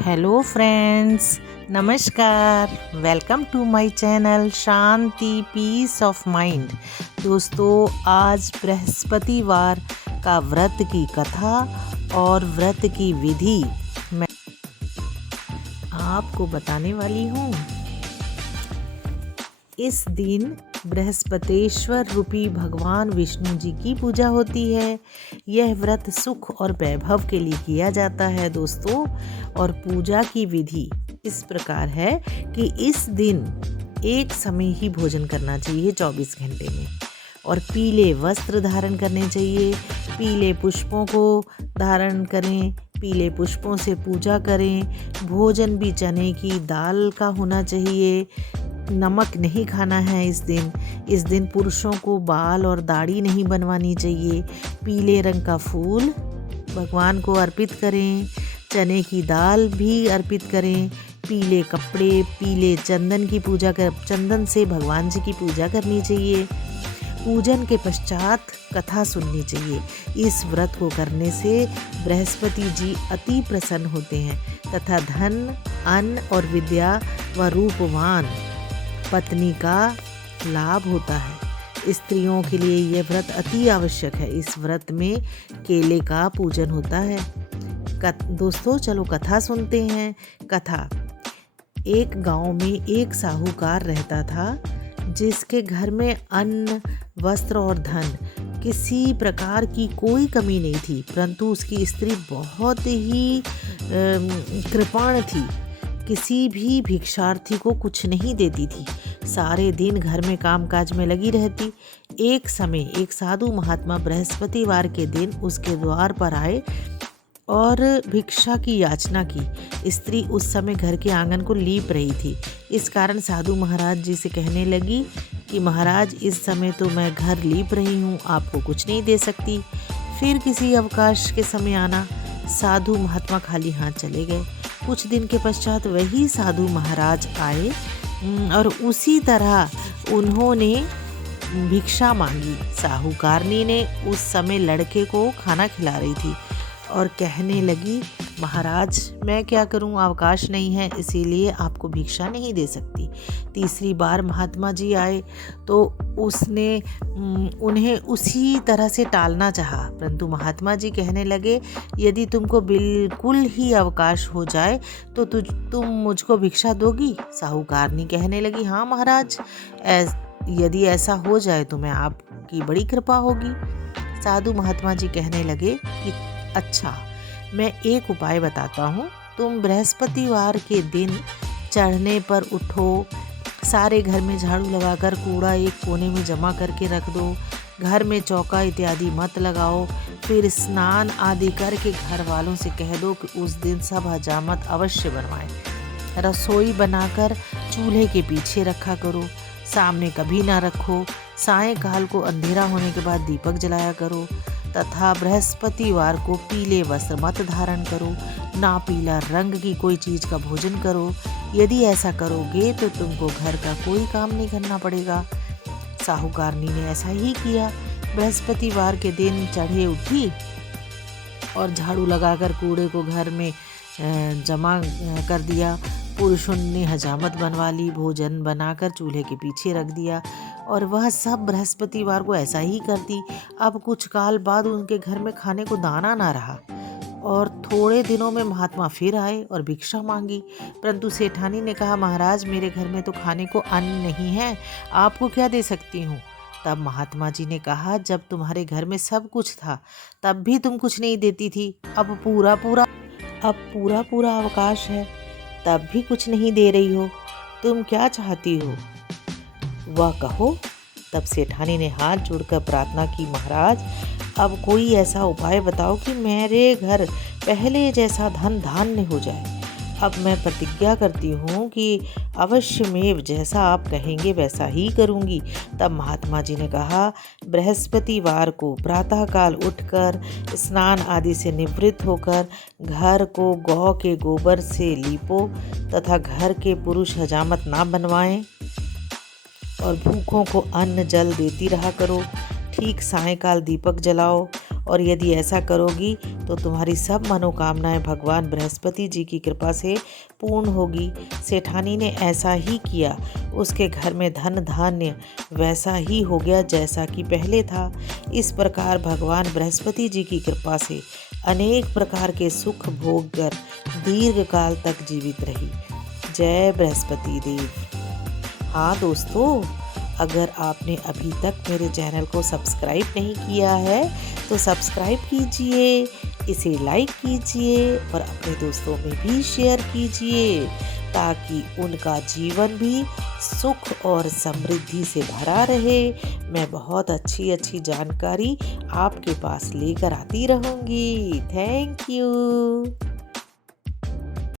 Hello friends, नमस्कार। Welcome to my channel Shanti peace of mind. दोस्तों, आज बृहस्पतिवार का व्रत की कथा और व्रत की विधि मैं आपको बताने वाली हूँ। इस दिन बृहस्पतेश्वर रूपी भगवान विष्णु जी की पूजा होती है। यह व्रत सुख और वैभव के लिए किया जाता है दोस्तों। और पूजा की विधि इस प्रकार है कि इस दिन एक समय ही भोजन करना चाहिए 24 घंटे में, और पीले वस्त्र धारण करने चाहिए। पीले पुष्पों को धारण करें, पीले पुष्पों से पूजा करें। भोजन भी चने की दाल का होना चाहिए। नमक नहीं खाना है इस दिन पुरुषों को बाल और दाढ़ी नहीं बनवानी चाहिए। पीले रंग का फूल भगवान को अर्पित करें। चने की दाल भी अर्पित करें। पीले कपड़े, पीले चंदन से भगवान जी की पूजा करनी चाहिए। पूजन के पश्चात कथा सुननी चाहिए। इस व्रत को करने से बृहस्पति जी अति प्रसन्न होते हैं तथा धन, अन्न और विद्या व रूपवान पत्नी का लाभ होता है। स्त्रियों के लिए यह व्रत अति आवश्यक है। इस व्रत में केले का पूजन होता है। दोस्तों, चलो कथा सुनते हैं। कथा। एक गांव में एक साहूकार रहता था, जिसके घर में अन्न, वस्त्र और धन किसी प्रकार की कोई कमी नहीं थी, परंतु उसकी स्त्री बहुत ही कृपण थी। किसी भी भिक्षार्थी को कुछ नहीं देती थी। सारे दिन घर में कामकाज में लगी रहती। एक समय एक साधु महात्मा बृहस्पतिवार के दिन उसके द्वार पर आए और भिक्षा की याचना की। स्त्री उस समय घर के आंगन को लीप रही थी। इस कारण साधु महाराज जी से कहने लगी कि महाराज, इस समय तो मैं घर लीप रही हूँ, आपको कुछ नहीं दे सकती। फिर किसी अवकाश के समय आना। साधु महात्मा खाली हाथ चले गए। कुछ दिन के पश्चात वही साधु महाराज आए और उसी तरह उन्होंने भिक्षा मांगी। साहूकारनी ने उस समय लड़के को खाना खिला रही थी और कहने लगी, महाराज, मैं क्या करूं, अवकाश नहीं है, इसीलिए आपको भिक्षा नहीं दे सकती। तीसरी बार महात्मा जी आए तो उसने उन्हें उसी तरह से टालना चाहा, परंतु महात्मा जी कहने लगे, यदि तुमको बिल्कुल ही अवकाश हो जाए तो तुम मुझको भिक्षा दोगी। साहूकारनी कहने लगी, हाँ महाराज, यदि ऐसा हो जाए तो मैं आपकी बड़ी कृपा होगी। साधु महात्मा जी कहने लगे कि अच्छा, मैं एक उपाय बताता हूँ। तुम बृहस्पतिवार के दिन चढ़ने पर उठो, सारे घर में झाड़ू लगाकर कूड़ा एक कोने में जमा करके रख दो। घर में चौका इत्यादि मत लगाओ। फिर स्नान आदि करके घर वालों से कह दो कि उस दिन सब हजामत अवश्य बनवाएं। रसोई बनाकर चूल्हे के पीछे रखा करो, सामने कभी ना रखो। सायंकाल को अंधेरा होने के बाद दीपक जलाया करो तथा बृहस्पतिवार को पीले वस्त्र मत धारण करो। ना पीला रंग की कोई चीज़ का भोजन करो। यदि ऐसा करोगे तो तुमको घर का कोई काम नहीं करना पड़ेगा। साहूकारनी ने ऐसा ही किया। बृहस्पतिवार के दिन चढ़े उठी और झाड़ू लगाकर कूड़े को घर में जमा कर दिया। पुरुषों ने हजामत बनवा ली, भोजन बनाकर चूल्हे के पीछे रख दिया और वह सब बृहस्पतिवार को ऐसा ही करती। अब कुछ काल बाद उनके घर में खाने को दाना ना रहा और थोड़े दिनों में महात्मा फिर आए और भिक्षा मांगी, परंतु सेठानी ने कहा, महाराज, मेरे घर में तो खाने को अन्न नहीं है, आपको क्या दे सकती हूँ। तब महात्मा जी ने कहा, जब तुम्हारे घर में सब कुछ था तब भी तुम कुछ नहीं देती थी। अब पूरा अवकाश है, तब भी कुछ नहीं दे रही हो। तुम क्या चाहती हो, वह कहो। तब सेठानी ने हाथ जोड़कर प्रार्थना की, महाराज, अब कोई ऐसा उपाय बताओ कि मेरे घर पहले जैसा धन धान्य हो जाए। अब मैं प्रतिज्ञा करती हूँ कि अवश्यमेव जैसा आप कहेंगे वैसा ही करूँगी। तब महात्मा जी ने कहा, बृहस्पतिवार को प्रातःकाल उठकर स्नान आदि से निवृत्त होकर घर को गौ के गोबर से लीपो तथा घर के पुरुष हजामत ना बनवाएं और भूखों को अन्न जल देती रहा करो। ठीक सायंकाल दीपक जलाओ और यदि ऐसा करोगी तो तुम्हारी सब मनोकामनाएं भगवान बृहस्पति जी की कृपा से पूर्ण होगी। सेठानी ने ऐसा ही किया। उसके घर में धन धान्य वैसा ही हो गया जैसा कि पहले था। इस प्रकार भगवान बृहस्पति जी की कृपा से अनेक प्रकार के सुख भोग कर दीर्घ काल तक जीवित रही। जय बृहस्पति देव। हाँ दोस्तों, अगर आपने अभी तक मेरे चैनल को सब्सक्राइब नहीं किया है तो सब्सक्राइब कीजिए, इसे लाइक कीजिए और अपने दोस्तों में भी शेयर कीजिए ताकि उनका जीवन भी सुख और समृद्धि से भरा रहे। मैं बहुत अच्छी अच्छी जानकारी आपके पास लेकर आती रहूँगी। Thank you.